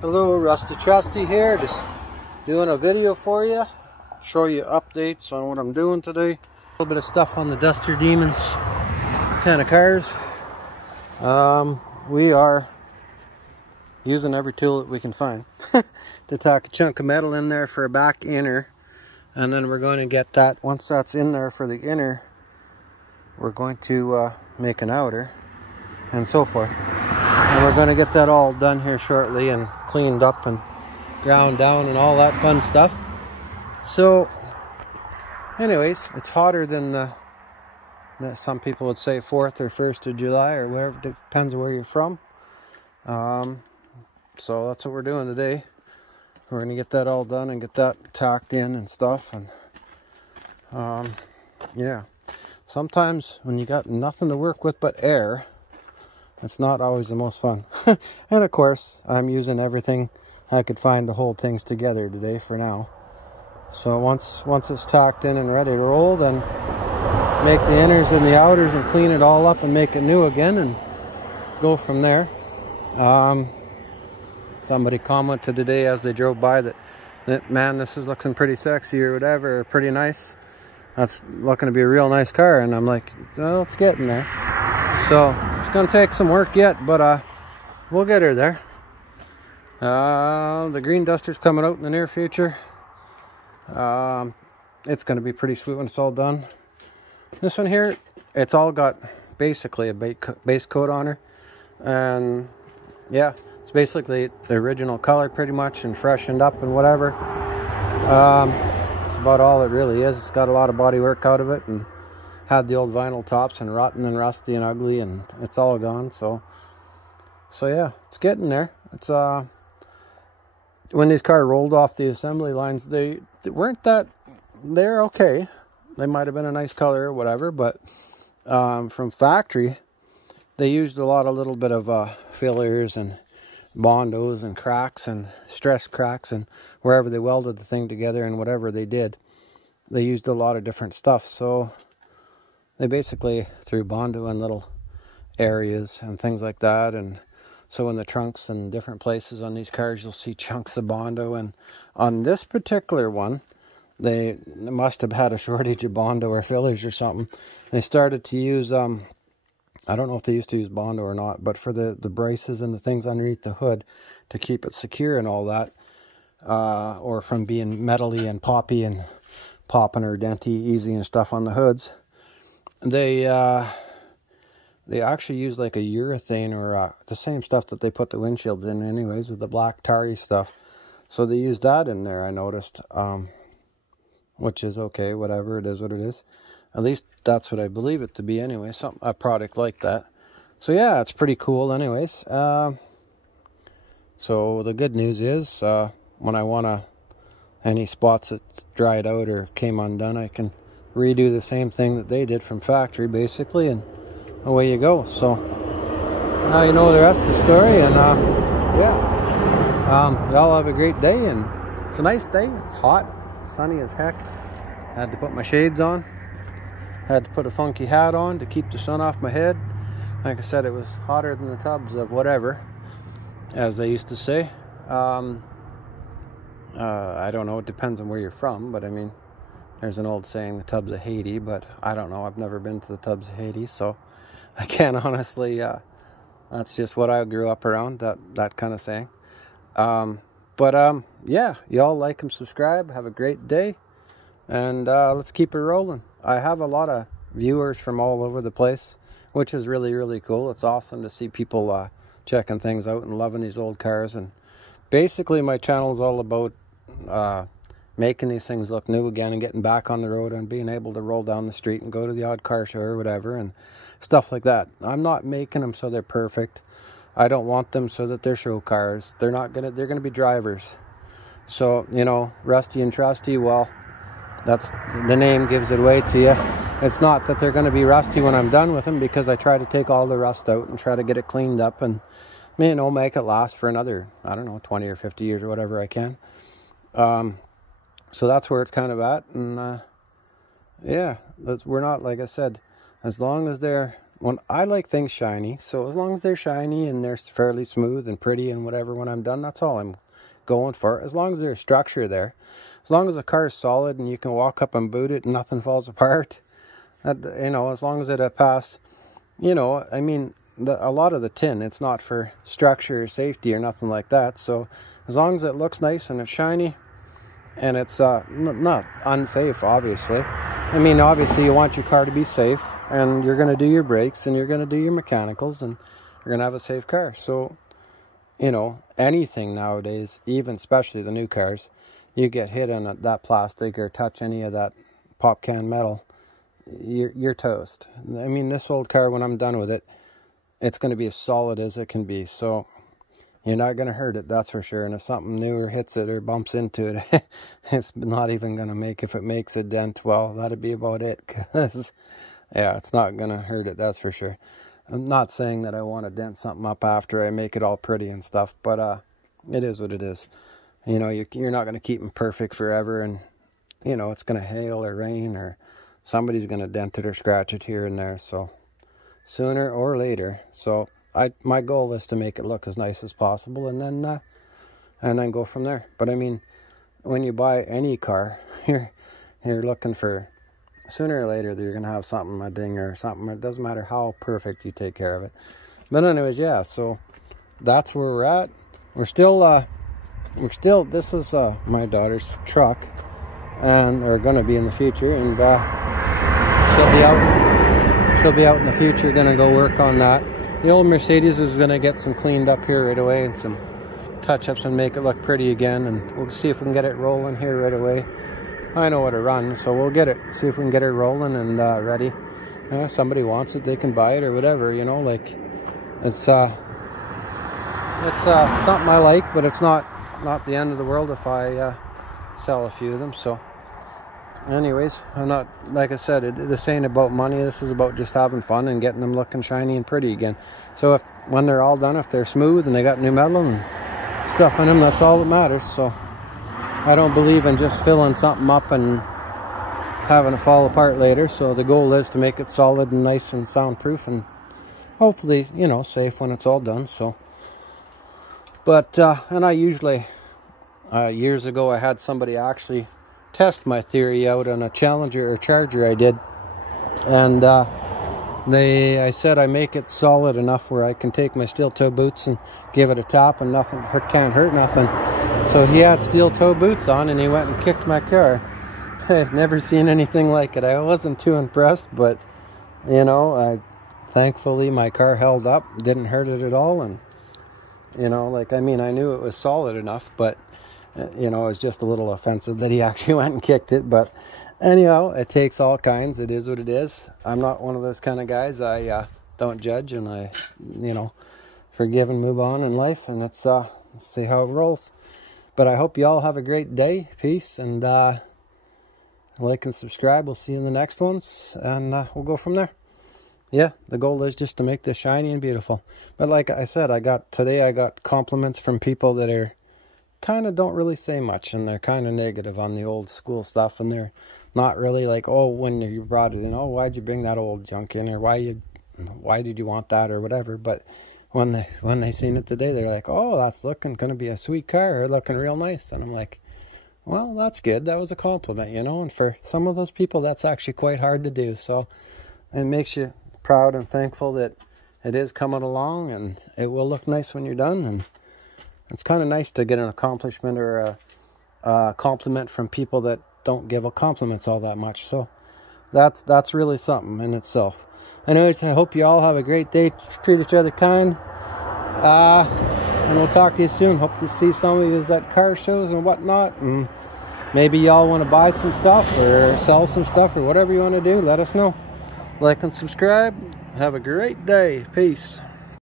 Hello, Rusty Trusty here, just doing a video for you, show you updates on what I'm doing today. A little bit of stuff on the Duster Demons kind of cars. We are using every tool that we can find to tack a chunk of metal in there for a back inner, and then we're going to get that, once that's in there for the inner, we're going to make an outer and so forth. And we're going to get that all done here shortly and cleaned up and ground down and all that fun stuff. So anyways, it's hotter than some people would say 4th or 1st of July or whatever, depends where you're from. So that's what we're doing today. We're going to get that all done and get that tacked in and stuff. And yeah, sometimes when you got nothing to work with but air, it's not always the most fun. And of course, I'm using everything I could find to hold things together today for now. So once it's tacked in and ready to roll, then make the inners and the outers and clean it all up and make it new again and go from there. Somebody commented today as they drove by that man, this is looking pretty sexy or whatever, or pretty nice. That's looking to be a real nice car. And I'm like, well, it's getting there. So it's going to take some work yet, but we'll get her there. The green Duster's coming out in the near future. It's going to be pretty sweet when it's all done. This one here, it's all got basically a base coat on her. And yeah, it's basically the original color pretty much and freshened up and whatever. That's about all it really is. It's got a lot of body work out of it and had the old vinyl tops and rotten and rusty and ugly, and it's all gone. So yeah, it's getting there. It's when these cars rolled off the assembly lines, they weren't that, they're okay. They might have been a nice color or whatever, but from factory, they used a little bit of fillers and bondos and cracks and stress cracks, and wherever they welded the thing together and whatever they did, they used a lot of different stuff. So they basically threw Bondo in little areas and things like that. And so in the trunks and different places on these cars, you'll see chunks of Bondo. And on this particular one, they must have had a shortage of Bondo or fillers or something. They started to use, I don't know if they used to use Bondo or not, but for the braces and the things underneath the hood to keep it secure and all that, or from being metally and poppy and popping or denty easy and stuff on the hoods, they actually use like a urethane or the same stuff that they put the windshields in anyways, with the black tarry stuff. So they used that in there, I noticed, which is okay, whatever, it is what it is. At least that's what I believe it to be anyway, a product like that. So yeah, it's pretty cool anyways. So the good news is, when I want any spots that's dried out or came undone, I can redo the same thing that they did from factory basically, and away you go. So now you know the rest of the story, and yeah, y'all have a great day. And it's a nice day, it's hot, sunny as heck. Had to put my shades on, had to put a funky hat on to keep the sun off my head. Like I said, it was hotter than the tubs of whatever, as they used to say. I don't know, it depends on where you're from, but I mean, there's an old saying, the tubs of Haiti, but I don't know, I've never been to the tubs of Haiti, so I can't honestly, that's just what I grew up around, that kind of saying. Yeah, y'all like and subscribe, have a great day, and let's keep it rolling. I have a lot of viewers from all over the place, which is really, really cool. It's awesome to see people checking things out and loving these old cars. And basically my channel is all about making these things look new again and getting back on the road and being able to roll down the street and go to the odd car show or whatever and stuff like that. I'm not making them so they're perfect. I don't want them so that they're show cars. They're gonna be drivers. So, you know, Rusty and Trusty, well, that's the name gives it away to you. It's not that they're going to be rusty when I'm done with them, because I try to take all the rust out and try to get it cleaned up and, you know, make it last for another, I don't know, 20 or 50 years or whatever I can. So that's where it's kind of at. And yeah, we're not, like I said, as long as they're when I like things shiny, so as long as they're shiny and they're fairly smooth and pretty and whatever when I'm done, that's all I'm going for. As long as there's structure there, as long as the car is solid and you can walk up and boot it and nothing falls apart, you know, as long as it pass, you know, I mean, a lot of the tin, it's not for structure or safety or nothing like that. So as long as it looks nice and it's shiny and it's not unsafe, obviously. I mean, obviously you want your car to be safe, and you're going to do your brakes and you're going to do your mechanicals and you're going to have a safe car. So, you know, anything nowadays, even especially the new cars, you get hit on that plastic or touch any of that pop can metal, you're toast. I mean, this old car, when I'm done with it, it's going to be as solid as it can be. So you're not going to hurt it, that's for sure. And if something newer hits it or bumps into it, it's not even going to make, if it makes a dent, well, that'd be about it. Because, yeah, it's not going to hurt it, that's for sure. I'm not saying that I want to dent something up after I make it all pretty and stuff, but it is what it is. You know, you're not going to keep them perfect forever, and, you know, it's going to hail or rain, or somebody's going to dent it or scratch it here and there, so sooner or later. So my goal is to make it look as nice as possible, and then go from there. But I mean, when you buy any car, you're looking for, sooner or later you're gonna have something, a ding or something. It doesn't matter how perfect you take care of it. But anyways, yeah, so that's where we're at. We're still this is my daughter's truck, and or gonna be in the future, and she'll be out in the future, gonna go work on that. The old Mercedes is gonna get some cleaned up here right away, and some touch-ups, and make it look pretty again, and we'll see if we can get it rolling here right away. I know how to run, so we'll get it, see if we can get it rolling and ready. If somebody wants it, they can buy it or whatever, you know, like, it's something I like, but it's not the end of the world if I sell a few of them. So anyways, I'm not, like I said, this ain't about money. This is about just having fun and getting them looking shiny and pretty again. So when they're all done, if they're smooth and they got new metal and stuff in them, that's all that matters. So I don't believe in just filling something up and having it fall apart later. So the goal is to make it solid and nice and soundproof, and hopefully, you know, safe when it's all done. So, but and I usually years ago I had somebody actually test my theory out on a Challenger or Charger I did, and I said I make it solid enough where I can take my steel toe boots and give it a tap and nothing can't hurt nothing. So he had steel toe boots on and he went and kicked my car. I've never seen anything like it. I wasn't too impressed, but you know, thankfully my car held up, didn't hurt it at all. And you know, like, I mean, I knew it was solid enough, but you know, it was just a little offensive that he actually went and kicked it. But anyhow, it takes all kinds. It is what it is. I'm not one of those kind of guys. I don't judge, and I, you know, forgive and move on in life, and let's see how it rolls. But I hope you all have a great day. Peace, and like and subscribe. We'll see you in the next ones, and we'll go from there. Yeah, the goal is just to make this shiny and beautiful. But like I said, today I got compliments from people that are kind of don't really say much, and they're kind of negative on the old school stuff, and they're not really like, oh, when you brought it in, oh, why'd you bring that old junk in, or why did you want that, or whatever. But when they seen it today, they're like, oh, that's gonna be a sweet car, looking real nice. And I'm like, well, that's good. That was a compliment, you know. And for some of those people, that's actually quite hard to do. So it makes you proud and thankful that it is coming along, and it will look nice when you're done. And it's kind of nice to get an accomplishment or a compliment from people that don't give compliments all that much. So that's really something in itself. Anyways, I hope you all have a great day. Treat each other kind. And we'll talk to you soon. Hope to see some of you at car shows and whatnot. And maybe y'all want to buy some stuff or sell some stuff or whatever you want to do. Let us know. Like and subscribe. Have a great day. Peace.